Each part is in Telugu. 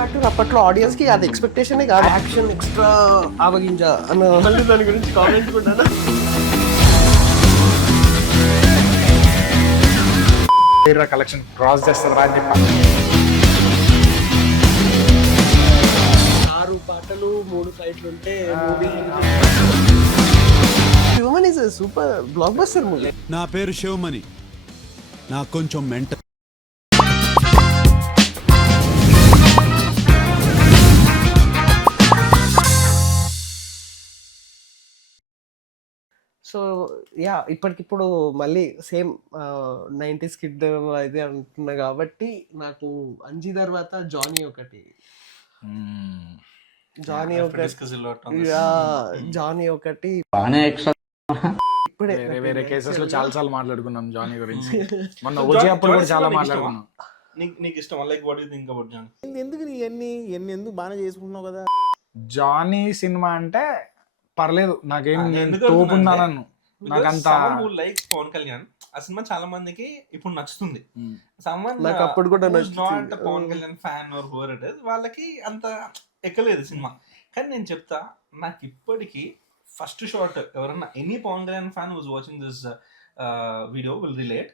ఫ్యాక్టర్ అప్పట్లో ఆడియన్స్ కి అది ఎక్స్పెక్టేషన్ కాదు, యాక్షన్ ఎక్స్ట్రా ఆవగింజ అన్న మళ్ళీ దాని గురించి కామెంట్ కూడా కలెక్షన్ క్రాస్ చేస్తారా అని చెప్పి 6 పాటలు 3 ఫైట్లు ఉంటే movie human is super blockbuster movie. నా పేరు శివమణి, నాకు కొంచెం మెంటల్. సో యా ఇప్పటికిప్పుడు మళ్ళీ సేమ్ 90s కిడ్ ఇది అంటున్నా కాబట్టి నాకు అంజీ తర్వాత జానీ ఒకటి ఇప్పుడే వేరే కేసెస్ లో చాలా సార్లు మాట్లాడుకున్నాం జానీ గురించి. మొన్న ఓజీ అప్పుడు కూడా చాలా మాట్లాడుకున్నాం. నీకు ఇష్టం like what you think about Johnny? ఎందుకు నీ ఎన్ని ఎందుకు బాగా చేసుకుంటున్నావు కదా. జానీ సినిమా అంటే పర్లేదు, నాకేం తోపున్నాను నాకంత. లైక్ పవన్ కళ్యాణ్ ఆ సినిమా చాలా మందికి ఇప్పుడు నచ్చుతుంది. నాకు అప్పుడు కూడా not Pavan Kalyan fan or whoever it is, వాళ్ళకి అంత ఎక్కలేదు సినిమా. కానీ నేను చెప్తా, నాకు ఇప్పటికీ ఫస్ట్ షాట్ ఎవరన్నా any Pavan Kalyan fan was watching this video will relate.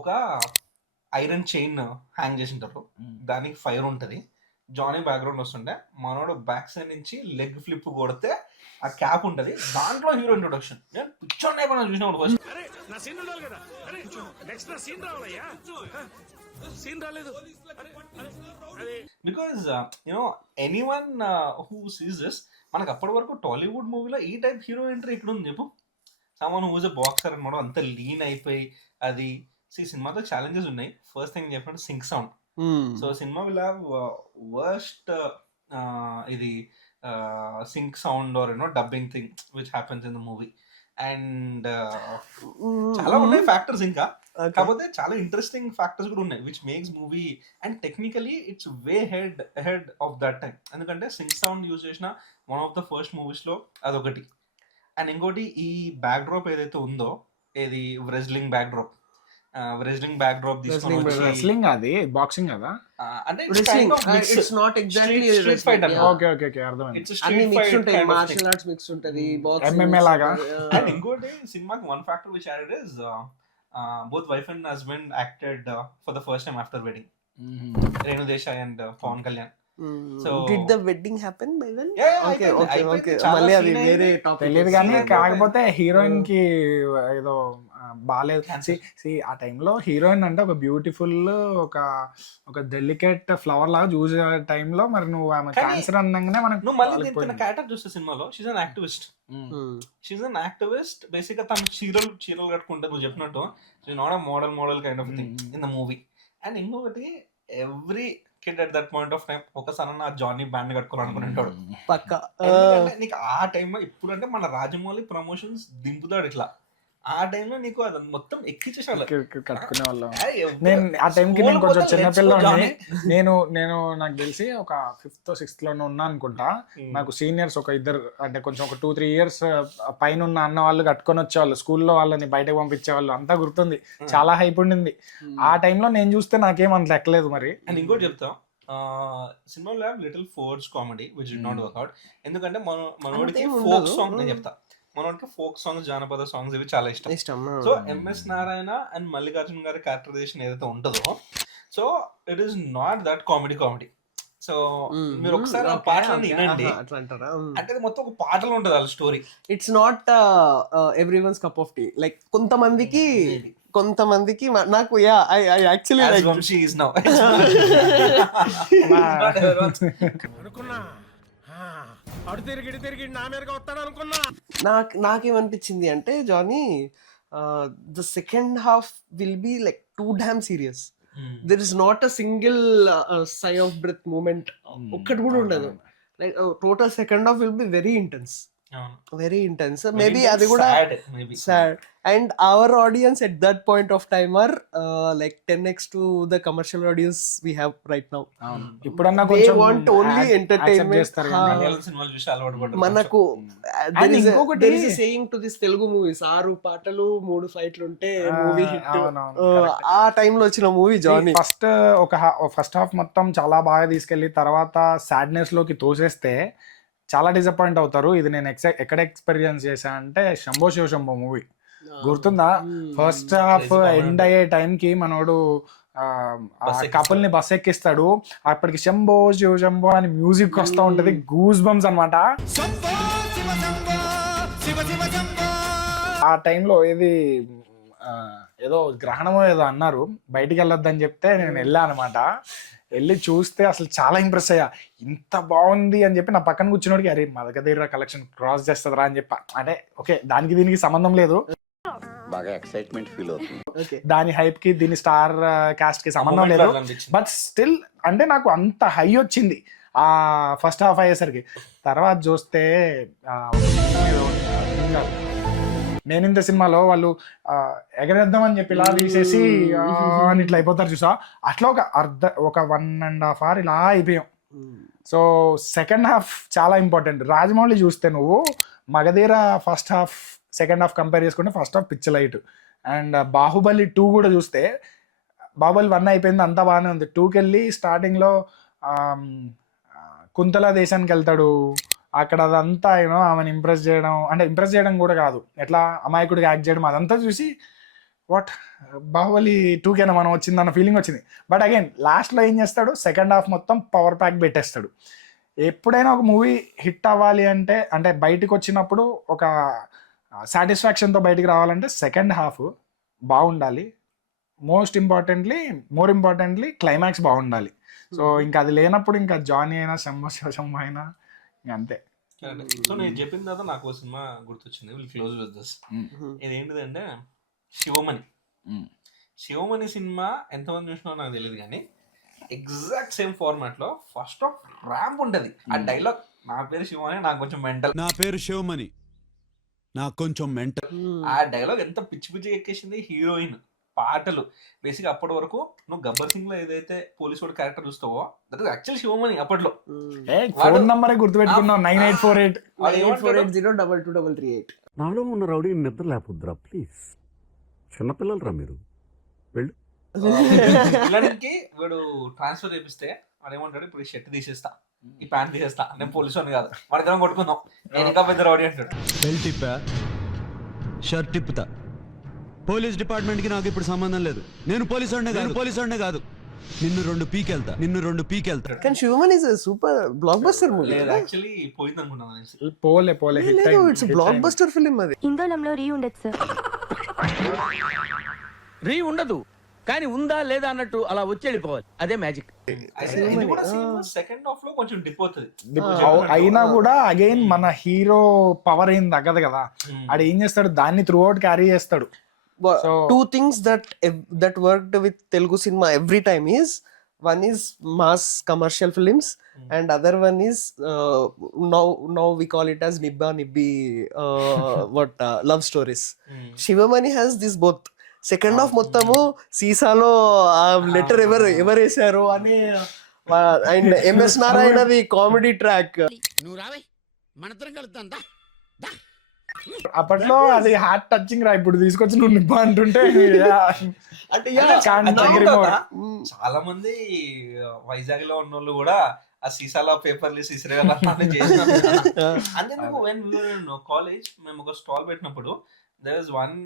ఒక ఐరన్ చైన్ హ్యాంగ్ చేసి ఉంటారు, దానికి ఫైర్ ఉంటుంది, జానీ బ్యాక్గ్రౌండ్ వస్తుంటే మనోడు బ్యాక్ సైడ్ నుంచి లెగ్ ఫ్లిప్ కొడితే ఆ క్యాప్ ఉంటది, దాంట్లో హీరో ఇంట్రొడక్షన్. నేను పిచ్చోండి అయిపోయినా చూసినప్పుడు first. Because you know anyone who sees this, మనకు అప్పటి వరకు టాలీవుడ్ మూవీలో ఈ టైప్ హీరో ఎంట్రీ ఎక్కడ ఉంది చెప్పు? సమ్మన్ హూజ్ ఎ బాక్సర్ అనమాట, అంత లీన్ అయిపోయి అది. సినిమాతో ఛాలెంజెస్ ఉన్నాయి. ఫస్ట్ థింగ్ చెప్పినట్టు sync sound. So cinema will have worst ఇది sync sound or you know dubbing thing which happens in the movie. And చాలా ఉన్నాయి ఫ్యాక్టర్స్ ఇంకా, కాకపోతే చాలా ఇంట్రెస్టింగ్ ఫ్యాక్టర్స్ కూడా ఉన్నాయి which makes movie. And technically it's way head of that time, ఎందుకంటే సింక్ సౌండ్ యూజ్ చేసిన one of the first movies లో అదొకటి. అండ్ ఇంకోటి ఈ బ్యాక్ డ్రాప్ ఏదైతే ఉందో, ఏది wrestling back drop, wrestling back drop తీసుకొని రెస్లింగ్, అది బాక్సింగ్ కదా అంటే it's not exactly street fight అన్నమాట. ఓకే ఓకే ఓకే అర్థమైంది. ఇట్స్ అన్ని స్ట్రీట్ మిక్స్ ఫైట్ ఉంటాయి, kind of martial arts mix ఉంటది, బాక్సింగ్ MMA లాగా. అండ్ ఇంకోటి సినిమాకి one factor which added is both wife and husband acted for the first time after wedding. Renu Desai and Pawan Kalyan. So did the wedding happen by then? Okay. మళ్ళీ అది వేరే టాపిక్ తెలియదు కానీ, కాకపోతే హీరోయిన్ కి ఏదో బాగాలేదు. ఆ టైంలో హీరోయిన్ అంటే ఒక బ్యూటిఫుల్, ఒక డెలికేట్ ఫ్లవర్ లాగా చూసే టైంలో మరి నువ్వు ఆమె క్యాన్సర్ అనగానే నువ్వు మళ్ళీ దీనికి క్యారెక్టర్ చూస్తే సినిమాలో షీజ్ అన్ యాక్టివిస్ట్. బేసిక్ గా తను చీరలు కట్టుకుంటే నువ్వు చెప్పినట్టు she's not a model kind of thing in the movie. And ఇంకొకటి, every kid at that point of time ఒకసారి నా జానీ బ్యాండ్ కట్టుకోవాలి అనుకుంటాడు పక్కా. నీకు ఆ టైంలో ఇప్పుడు అంటే మన రాజమౌళి ప్రమోషన్స్ దింపుతాడు ఇట్లా, ఆ టైంలో నీకు అది మొత్తం ఎక్కించేసాడు కట్టుకునే వాళ్ళం. నేను ఆ టైంకి నేను కొంచెం చిన్నపిల్లని, నేను నాకు తెలిసి ఒక 5th or 6th లోనే ఉన్నా అనుకుంటా. నాకు సీనియర్స్ ఒక ఇద్దరు, అంటే కొంచెం ఒక 2-3 years పైన ఉన్న అన్న వాళ్ళు కట్టుకొని వచ్చేవాళ్ళు, స్కూల్లో వాళ్ళని బయటకు పంపించేవాళ్ళు, అంతా గుర్తుంది. చాలా హైప్ ఉండింది ఆ టైంలో. నేను చూస్తే నాకేం అంత లెక్కలేదు మరి. అండ్ ఇంకోటి చెప్తాం, సినిమాలో have little force comedy which did not work out. ఎందుకంటే మనోడికి ఫోక్ సాంగ్, నేను చెప్తా, మనోడికి ఫోక్ సాంగ్స్, జానపద సాంగ్స్ ఇవి చాలా ఇష్టం. So MS Narayana and Mallikarjuna గారి క్యారెక్టరైజేషన్ ఏదైతే ఉంటుందో, so it is not that comedy. So మీరు ఒకసారి ఆ పాటలను వినండి, అంటే అది మొత్తం ఒక పాటలో ఉంటుంది వాళ్ళ story. It's not everyone's cup of tea. Like కొంతమందికి నాకు యాక్చువల్లీ నాకేమనిపించింది అంటే, Johnny the second half will be like too damn serious. There is not a single sigh of breath moment, ఒక్కటి కూడా ఉండదు. Like total second half will be very intense. Very intense. Maybe అది కూడా maybe sad. And our audience at that point of time are like 10x to the commercial audience we have right now. ఇప్పుడన్నా They కొంచెం want only accept entertainment. చేస్తారు Ha. కానీ మలయాళం సినిమాలు చూసి అలవాటు పడ్డారు మనకు And ఇంకొకటి- there is a saying to this Telugu movies 6 పాటలు 3 ఫైట్లు ఉంటే మూవీ హిట్. ఆ టైంలో వచ్చిన మూవీ జానీ. ఫస్ట్ హాఫ్ మొత్తం చాలా బాగా తీసుకెళ్లి తర్వాత సాడ్నెస్ లోకి తోసేస్తే చాలా డిసప్పాయింట్ అవుతారు. ఇది నేను ఎక్కడ ఎక్స్పీరియన్స్ చేశా అంటే శంభో శివ శంభో మూవీ గుర్తుందా? ఫస్ట్ హాఫ్ ఎండ్ అయ్యే టైంకి మనోడు కపుల్ ని బస్ ఎక్కిస్తాడు, అప్పటికి శంభో శివ శంభో అని మ్యూజిక్ వస్తూ ఉంటది, గూస్ బంప్స్ అనమాట. ఆ టైంలో ఏదో గ్రహణమో ఏదో అన్నారు, బయటికి వెళ్ళొద్దని చెప్తే నేను వెళ్ళా అనమాట. వెళ్ళి చూస్తే అసలు చాలా ఇంప్రెస్ అయ్యా, ఇంత బాగుంది అని చెప్పి నా పక్కన కూర్చున్నోడికి అరే మదగధీర కలెక్షన్ క్రాస్ చేస్తుందిరా అని చెప్పా. అంటే ఓకే దానికి దీనికి సంబంధం లేదు, బాగా ఎక్సైట్మెంట్ ఫీల్ అవుతుంది. దాని హైప్ కి దీని స్టార్ కాస్ట్ కి సంబంధం లేదు. బట్ స్టిల్ అంటే నాకు అంత హై వచ్చింది ఆ ఫస్ట్ హాఫ్ అయ్యేసరికి. తర్వాత చూస్తే నేనింత సినిమాలో వాళ్ళు ఎగరేద్దాం అని చెప్పి ఇలా తీసేసి అని ఇట్లా అయిపోతారు చూసా, అట్లా ఒక 1.5 hour ఇలా అయిపోయాం. సో సెకండ్ హాఫ్ చాలా ఇంపార్టెంట్. రాజమౌళి చూస్తే నువ్వు Magadheera first half second half compare చేసుకుంటే ఫస్ట్ హాఫ్ పిచ్చ లైట్. అండ్ బాహుబలి 2 కూడా చూస్తే బాహుబలి 1 అయిపోయింది అంతా బాగానే ఉంది, 2కి వెళ్ళి స్టార్టింగ్లో కుంతల దేశానికి వెళ్తాడు, అక్కడ అదంతా ఆమెను ఇంప్రెస్ చేయడం కూడా కాదు, ఎట్లా అమాయకుడిగా యాక్ట్ చేయడం అదంతా చూసి వాట్ బాహుబలి 2కేనా మనం వచ్చిందన్న ఫీలింగ్ వచ్చింది. బట్ అగైన్ లాస్ట్లో ఏం చేస్తాడు, సెకండ్ హాఫ్ మొత్తం పవర్ ప్యాక్ పెట్టేస్తాడు. ఎప్పుడైనా ఒక మూవీ హిట్ అవ్వాలి అంటే బయటకు వచ్చినప్పుడు ఒక సాటిస్ఫాక్షన్తో బయటికి రావాలంటే సెకండ్ హాఫ్ బాగుండాలి, మోర్ ఇంపార్టెంట్లీ క్లైమాక్స్ బాగుండాలి. సో ఇంకా అది లేనప్పుడు ఇంకా జానీ అయినా శంభో శివశంభో అయినా అంతే. సో నేను చెప్పిన తర్వాత నాకు సినిమా గుర్తొచ్చింది, విల్ క్లోజ్ విత్ దిస్. ఇదేంటిదంటే శివమణి సినిమా ఎంతమంది చూసినారో నాకు తెలియదు కానీ ఎగ్జాక్ట్ సేమ్ ఫార్మాట్ లో ఫస్ట్ ఆఫ్ ర్యాంప్ ఉంటది. ఆ డైలాగ్ నా పేరు శివమణి నాకు కొంచెం మెంటల్, నా పేరు శివమణి నాకు కొంచెం మెంటల్. ఆ డైలాగ్ ఎంత పిచ్చి పిచ్చి ఎక్కేసింది. హీరోయిన్ పాటలు బేసిక్ అప్పటి వరకు నువ్వు గబ్బర్ సింగ్ లో ఏదైతే పోలీస్ వాడు క్యారెక్టర్ చూస్తావో దట్ ఇస్ యాక్చువల్ శివమణి. అప్పట్లో ఫోన్ నంబరే గుర్తుపెట్టుకున్నావు 9848 9848 నాలో ఉన్న రౌడీ నిద్ర లేకపోద్దురా ప్లీజ్, చిన్నపిల్లలరా మీరు వెళ్ళు. ఇలాంటి వీడు ట్రాన్స్ఫర్ చేపిస్తే వాడు ఏమంటాడు, ఇప్పుడు ఈ షర్ట్ తీసేస్తా, ఈ ప్యాంట్ తీసేస్తా, నేను పోలీసు అని కాదు, మన ఇద్దరం కొట్టుకుందాం, నేను ఇంకా పెద్ద రౌడీ అంటాడు. బెల్ట్ తిప్పా, షర్ట్ తిప్పుతా, పోలీస్ డిపార్ట్మెంట్ కి నాకు ఇప్పుడు సంబంధం లేదు, నేను పోలీసు కాదు, నిన్ను 2 పీకెళ్తా. కానీ Shivamani is super blockbuster movie. లేదు యాక్చువల్లీ పోయింది అనుకున్నాను. పోలే లేదు, ఇట్స్ బ్లాక్ బస్టర్ ఫిల్మ్ అది. ఇందోళంలో రీ ఉండదు సార్. రీ ఉండదు కానీ ఉందా లేదా అన్నట్టు అలా వచ్చి వెళ్ళిపోవాలి, అదే మ్యాజిక్. సెకండ్ హాఫ్ లో కొంచెం డిప్ అవుతుంది అయినా కూడా అగైన్ మన హీరో పవర్ ఏం తగ్గదు కదా, ఆడు ఏం చేస్తాడు దాన్ని త్రూ అవుట్ క్యారీ చేస్తాడు. Two things that worked with Telugu cinema every time is, one is mass commercial films and other one is now we call it as nibba nibbi love stories. Shivamani has this both. Second half మొత్తము సీసాలో ఆ లెటర్ ఎవరు వేసారు అని అండ్ ఎంఎస్ నారాయణది కామెడీ ట్రాక్. నువ్వు రావే మనతరం కలుద్దాం. అప్పట్లో అది హార్ట్ టచింగ్ రా, ఇప్పుడు తీసుకొచ్చి నువ్వు నిబ్బా అంటుంటే అంటే చాలా మంది వైజాగ్ లో ఉన్న వాళ్ళు కూడా ఆ సీసాలో పేపర్లు సీసరేయాలని చేసినారు. అంతేందుకు when we were in college మేము ఒక స్టాల్ పెట్టినప్పుడు there is one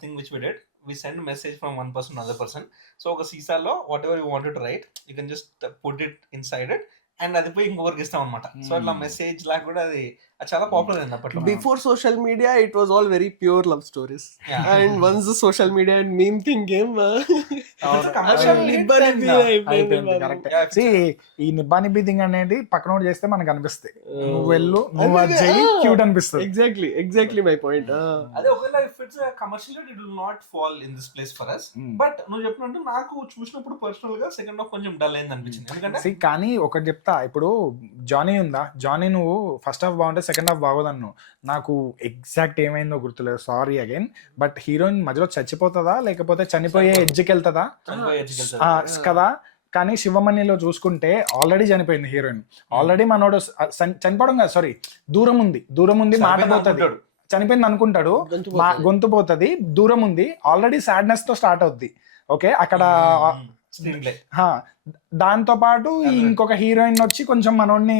thing which we did, we send message from one person to another person. So oka seesa lo whatever you wanted to write you can just put it inside it and అది పోయి ఇంకొకరికి ఇస్తాం అనమాట. సో అట్లా మెసేజ్ లాగా కూడా అది చాలా పాపులర్ అయింది అప్పట్లో. Before social media it was all very pure love stories and once social media and meme thing game ఈ నిబ్బా నిబ్బి థింగ్ అనేది పక్కన చేస్తే మనకు అనిపిస్తుంది, నువ్వు వెళ్ళు నువ్వు అది చెయ్యి క్యూట్ అనిపిస్తుంది. Exactly my point. అదే ఒకవేళ if it's commercial it will not fall in this place for us. But నువ్వు చెప్పినట్టు నాకు చూసినప్పుడు పర్సనల్ గా సెకండ్ హాఫ్ కొంచెం డల్ అయింది అనిపించింది. ఎందుకంటే కానీ ఒకటి చెప్తా. ఇప్పుడు జానీ ఉందా, జానీ నువ్వు ఫస్ట్ హాఫ్ బాగుంటే సెకండ్ హాఫ్ బాగోదన్ను. నాకు ఎగ్జాక్ట్ ఏమైందో గుర్తులేదు, సారీ అగైన్. బట్ హీరోయిన్ మధ్యలో చచ్చిపోతుందా లేకపోతే చనిపోయే ఎడ్జ్కి వెళ్తుందా కదా. కానీ శివమణిలో చూసుకుంటే ఆల్రెడీ చనిపోయింది హీరోయిన్. ఆల్రెడీ మనోడు చనిపోవడం కాదు, సారీ, దూరం ఉంది, మాట పోతుంది, చనిపోయింది అనుకుంటాడు, గొంతు పోతుంది, దూరం ఉంది, ఆల్రెడీ సాడ్నెస్ తో స్టార్ట్ అవుద్ది. ఓకే, అక్కడ దాంతో పాటు ఇంకొక హీరోయిన్ వచ్చి కొంచెం మనోడిని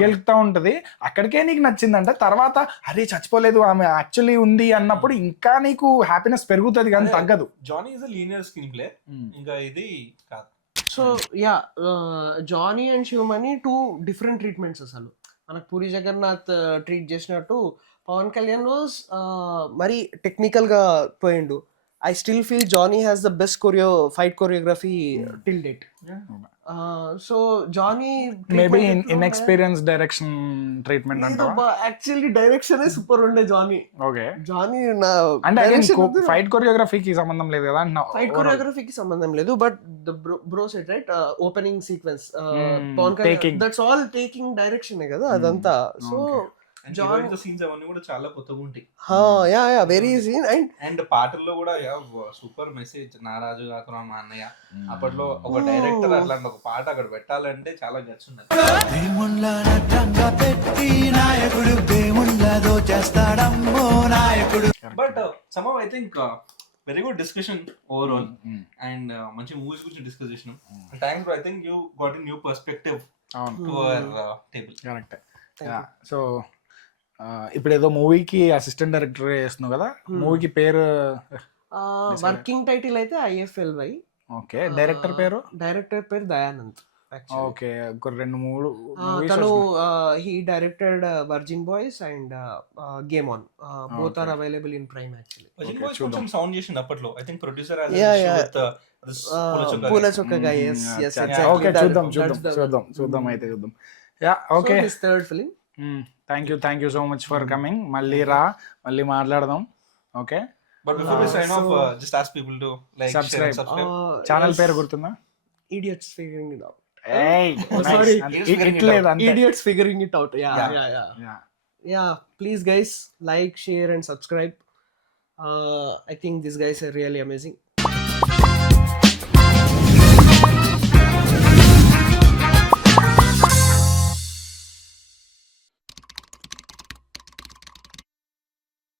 గెలుపుతా ఉంటది. అక్కడికే నీకు నచ్చిందంటే తర్వాత అరే చచ్చిపోలేదు ఆమె యాక్చువల్లీ ఉంది అన్నప్పుడు ఇంకా నీకు హ్యాపీనెస్ పెరుగుతుంది కానీ తగ్గదు. Johnny is a linear screenplay, ఇంకా ఇది కాదు. So yeah, Johnny and Shivamani 2 different treatments. అసలు మనకు పూరి జగన్నాథ్ ట్రీట్ చేసినట్టు పవన్ కళ్యాణ్ వాజ్ మరి టెక్నికల్ గా పోయిండు. I still feel Johnny has the best fight choreography till date. So Johnny maybe inexperience direction treatment అంటావా? యాక్చువల్లీ డైరెక్షన్ super ఉండే జానీ. ఓకే, జానీ అంటే ఫైట్ కొరియోగ్రఫీకి సంబంధం లేదు కదా. ఫైట్ కొరియోగ్రఫీకి సంబంధం లేదు, but the bro set right, opening sequence Pavan Kalyan, that's all taking direction కదా అదంతా. సో జానీ సీన్స్ అవన్నీ కూడా చాలా కొత్తగా ఉంటాయి. Yeah very scene. అండ్ పాటల్లో కూడా సూపర్ మెసేజ్, నారాజు కాకురా మా అన్నయ్య. అప్పట్లో ఒక డైరెక్టర్ అట్లాంటి ఒక పాట అక్కడ పెట్టాలంటే చాలా గట్స్ ఉన్నది. But somehow I think very good discussion overall, and మంచి మూవీస్ గురించి డిస్కస్ చేసినాం. Thanks bro, I think you got a new perspective to our table. Correct. So ఇప్పుడు ఏదో మూవీకి అసిస్టెంట్ డైరెక్టర్ చేస్తున్నావు కదా, మూవీకి పేరు వర్కింగ్ టైటిల్ అయితే IFLY. ఓకే, డైరెక్టర్ పేరు? డైరెక్టర్ పేరు దయానంద్. ఓకే, ఒక 2-3 తను he directed Virgin Boys and Game On, both are available in Prime actually. Virgin boys కొంచెం సౌండ్ చేసింది అప్పట్లో. ఐ థింక్ ప్రొడ్యూసర్ పూల చొక్కగా. ఓకే, చూద్దాం అయితే చూద్దాం. Yeah, okay, his third film. Thank you so much for coming. మళ్ళీ మళ్ళీ మాట్లాడదాం. Okay, but before we sign off just ask people to like, share and subscribe. Channel పేరు గుర్తుందా? Idiots Figuring It Out. Sorry, Idiots Figuring It Out. Yeah, please guys, like, share and subscribe. I think these guys are really amazing.